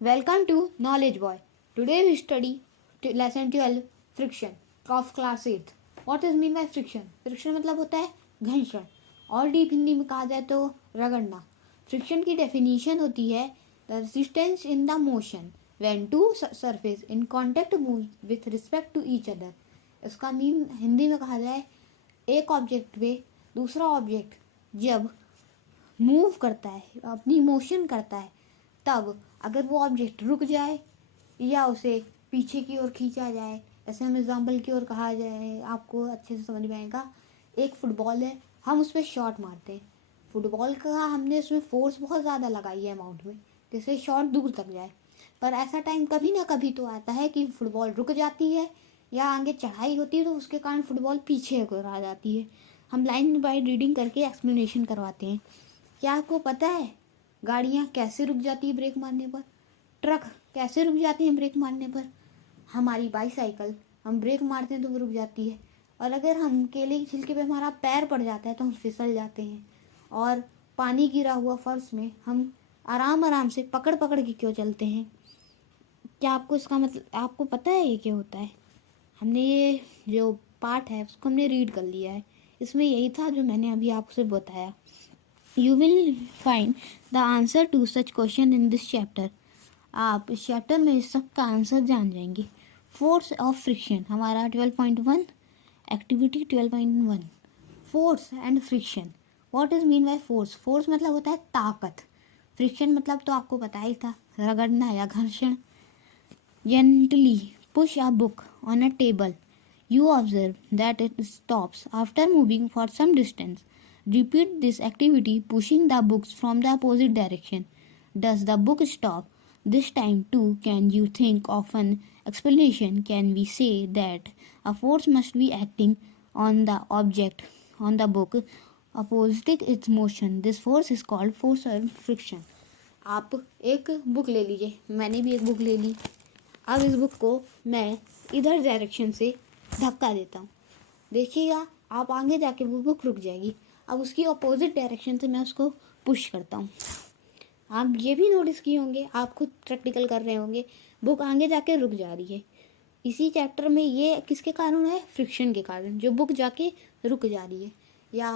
Welcome to Knowledge Boy. Today we study lesson 12 friction of class 8th. What is mean by friction? Friction मतलब होता है घर्षण और deep Hindi में कहा जाए तो रगड़ना. फ्रिक्शन की डेफिनेशन होती है the resistance in the motion when two surface in contact move with respect to each other. इसका मीन हिंदी में कहा जाए एक ऑब्जेक्ट पे दूसरा ऑब्जेक्ट जब मूव करता है, अपनी मोशन करता है, तब अगर वो ऑब्जेक्ट रुक जाए या उसे पीछे की ओर खींचा जाए. ऐसे हम एग्जाम्पल की ओर कहा जाए, आपको अच्छे से समझ में आएगा. एक फुटबॉल है, हम उस पर शॉट मारते हैं. फुटबॉल का हमने उसमें फोर्स बहुत ज़्यादा लगाई है अमाउंट में, जिससे शॉट दूर तक जाए. पर ऐसा टाइम कभी ना कभी तो आता है कि फुटबॉल रुक जाती है या आगे चढ़ाई होती है, तो उसके कारण फुटबॉल पीछे को आ जाती है. हम लाइन बाय रीडिंग करके एक्सप्लेनेशन करवाते हैं. क्या आपको पता है गाड़ियाँ कैसे रुक जाती है ब्रेक मारने पर? ट्रक कैसे रुक जाती हैं ब्रेक मारने पर? हमारी बाईसाइकिल हम ब्रेक मारते हैं तो वो रुक जाती है. और अगर हम केले की छिलके पे हमारा पैर पड़ जाता है तो हम फिसल जाते हैं. और पानी गिरा हुआ फर्श में हम आराम आराम से पकड़ पकड़ के क्यों चलते हैं? क्या आपको इसका मतलब आपको पता है ये क्या होता है? हमने ये जो पार्ट है उसको हमने रीड कर लिया है. इसमें यही था जो मैंने अभी आपसे बताया. You will find the answer to such question in this chapter. आप इस चैप्टर में इस सब का आंसर जान जाएंगे. फोर्स ऑफ फ्रिक्शन हमारा 12.1 activity 12.1 force and friction. What is mean by force? Force मतलब होता है ताकत. फ्रिक्शन मतलब तो आपको पता ही था, रगड़ना या घर्षण. Gently push a book on a table. You observe that it stops after moving for some distance. Repeat this activity pushing the books from the opposite direction. Does the book stop? This time too, can you think of an explanation? Can we say that a force must be acting on the object on the book opposite its motion? This force is called force or friction. आप एक book ले लीजिए, मैंने भी एक book ले ली. अब इस बुक को मैं इधर डायरेक्शन से धक्का देता हूँ. देखिएगा आप आगे जाके वो बुक रुक जाएगी. अब उसकी अपोजिट डायरेक्शन से मैं उसको पुश करता हूँ. आप ये भी नोटिस किए होंगे, आप खुद प्रैक्टिकल कर रहे होंगे, बुक आगे जाके रुक जा रही है. इसी चैप्टर में ये किसके कारण है? फ्रिक्शन के कारण, जो बुक जाके रुक जा रही है. या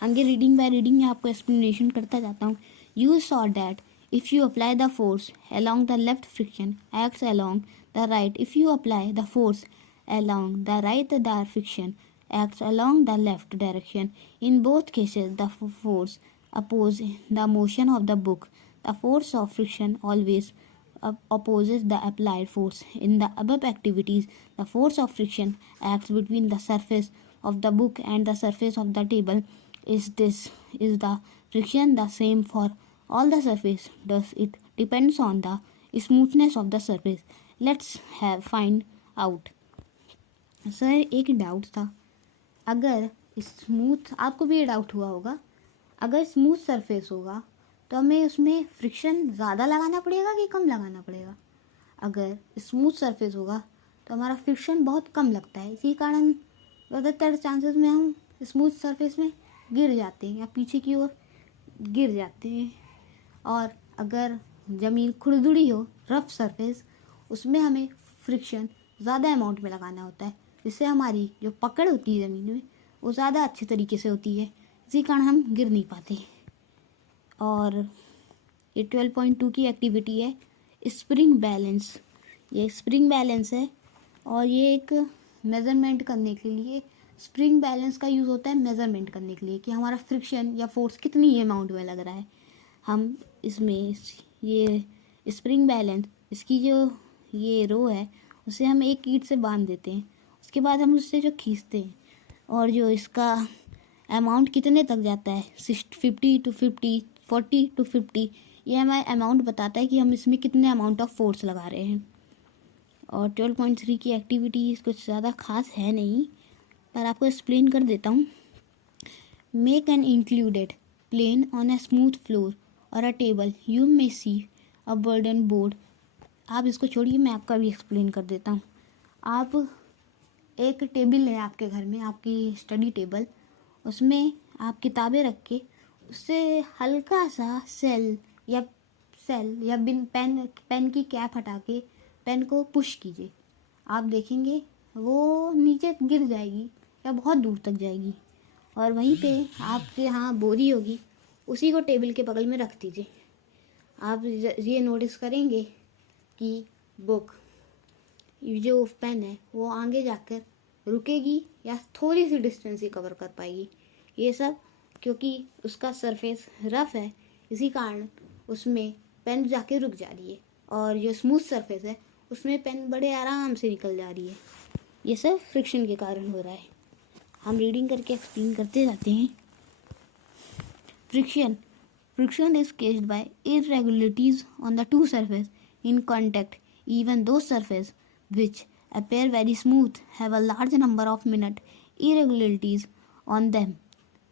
आगे रीडिंग बाय रीडिंग में आपको एक्सप्लेनेशन करता जाता हूँ. You saw that if you apply the force along the left, friction acts along the right. If you apply the force along the right, the friction acts along the left direction. In both cases the force opposes the motion of the book. The force of friction always opposes the applied force. In the above activities the force of friction acts between the surface of the book and the surface of the table. Is the friction the same for all the surface? Does it depends on the smoothness of the surface? Let's find out. Sir एक doubt था, अगर smooth, आपको भी ये doubt हुआ होगा, अगर smooth surface होगा तो हमें उसमें फ्रिक्शन ज़्यादा लगाना पड़ेगा कि कम लगाना पड़ेगा? अगर स्मूथ सरफेस होगा तो हमारा फ्रिक्शन बहुत कम लगता है. इसी कारण ज़्यादातर चांसेस में हम स्मूथ सरफेस में गिर जाते हैं या पीछे की ओर गिर जाते हैं. और अगर ज़मीन खुरदुरी हो, रफ सरफेस, उसमें हमें फ्रिक्शन ज़्यादा अमाउंट में लगाना होता है, जिससे हमारी जो पकड़ होती है ज़मीन में वो ज़्यादा अच्छे तरीके से होती है. इसी कारण हम गिर नहीं पाते. और ये 12.2 की एक्टिविटी है स्प्रिंग बैलेंस. ये स्प्रिंग बैलेंस है और ये एक मेज़रमेंट करने के लिए, स्प्रिंग बैलेंस का यूज़ होता है मेज़रमेंट करने के लिए कि हमारा फ्रिक्शन या फोर्स कितनी अमाउंट में लग रहा है. हम इसमें ये स्प्रिंग बैलेंस, इसकी जो ये रो है उसे हम एक ईंट से बांध देते हैं. उसके बाद हम उससे जो खींचते हैं और जो इसका अमाउंट कितने तक जाता है 50 to 50, 40 to 50, ये हमें अमाउंट बताता है कि हम इसमें कितने अमाउंट ऑफ फोर्स लगा रहे हैं. और 12.3 की एक्टिविटी कुछ ज़्यादा खास है नहीं, पर आपको एक्सप्लेन कर देता हूँ. Make an included plane on a smooth floor और a table. You may see a burden board. आप इसको छोड़िए, मैं आपका भी एक्सप्लेन कर देता हूँ. आप एक टेबल है आपके घर में, आपकी स्टडी टेबल, उसमें आप किताबें रख के उससे हल्का सा सेल या सेल या बिन पेन की कैप हटा के पेन को पुश कीजिए, आप देखेंगे वो नीचे गिर जाएगी या बहुत दूर तक जाएगी। और वहीं पे आपके यहाँ बोरी होगी, उसी को टेबल के बगल में रख दीजिए। आप ये नोटिस करेंगे कि बुक जो पेन है वो आगे जाकर रुकेगी या थोड़ी सी डिस्टेंस ही कवर कर पाएगी। ये सब क्योंकि उसका सरफेस रफ है, इसी कारण उसमें पेन जाके रुक जा रही है, और जो स्मूथ सरफेस है उसमें पेन बड़े आराम से निकल जा रही है। ये सब फ्रिक्शन के कारण हो रहा है। हम रीडिंग करके एक्सप्लेन करते जाते हैं। Friction is caused by irregularities on the two surfaces in contact. Even those surfaces which appear very smooth have a large number of minute irregularities on them.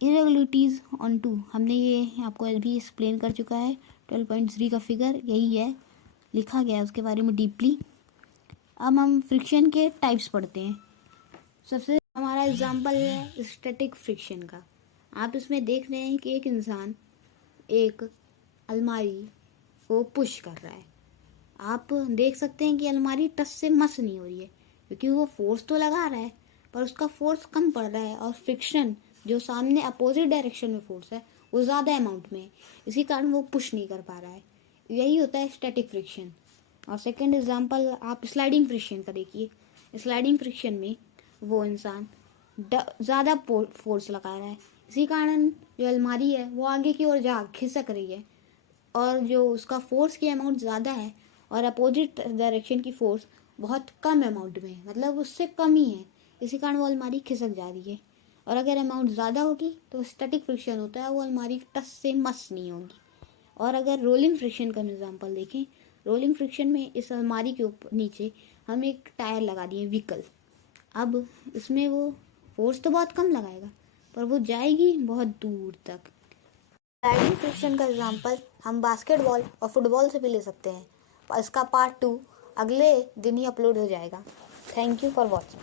Irregularities on two, हमने ये आपको अभी explain कर चुका है। 12.3 का figure यही है, लिखा गया है उसके बारे में डीपली। अब हम फ्रिक्शन के टाइप्स पढ़ते हैं। सबसे हमारा एग्जांपल है स्टैटिक फ्रिक्शन का। आप इसमें देख रहे हैं कि एक इंसान एक अलमारी को पुश कर रहा है। आप देख सकते हैं कि अलमारी टस से मस नहीं हो रही है, क्योंकि वो फोर्स तो लगा रहा है पर उसका फोर्स कम पड़ रहा है, और फ्रिक्शन जो सामने अपोजिट डायरेक्शन में फोर्स है वो ज़्यादा अमाउंट में है, इसी कारण वो पुश नहीं कर पा रहा है। यही होता है स्टैटिक फ्रिक्शन। और सेकंड एग्जांपल आप स्लाइडिंग फ्रिक्शन का देखिए। स्लाइडिंग फ्रिक्शन में वो इंसान ज़्यादा फोर्स लगा रहा है, इसी कारण जो अलमारी है वो आगे की ओर जा खिसक रही है, और जो उसका फोर्स की अमाउंट ज़्यादा है और अपोजिट डायरेक्शन की फोर्स बहुत कम अमाउंट में है, मतलब उससे कम ही है, इसी कारण वो अलमारी खिसक जा रही है। और अगर अमाउंट ज़्यादा होगी तो स्टैटिक फ्रिक्शन होता है, वो अलमारी टस से मस नहीं होगी। और अगर रोलिंग फ्रिक्शन का एग्जांपल देखें, रोलिंग फ्रिक्शन में इस अलमारी के ऊपर नीचे हम एक टायर लगा दिए व्हीकल। अब इसमें वो फोर्स तो बहुत कम लगाएगा पर वो जाएगी बहुत दूर तक। स्लाइडिंग फ्रिक्शन का एग्जांपल हम बास्केटबॉल और फुटबॉल से भी ले सकते हैं। इसका पार्ट 2 अगले दिन ही अपलोड हो जाएगा। Thank you for watching.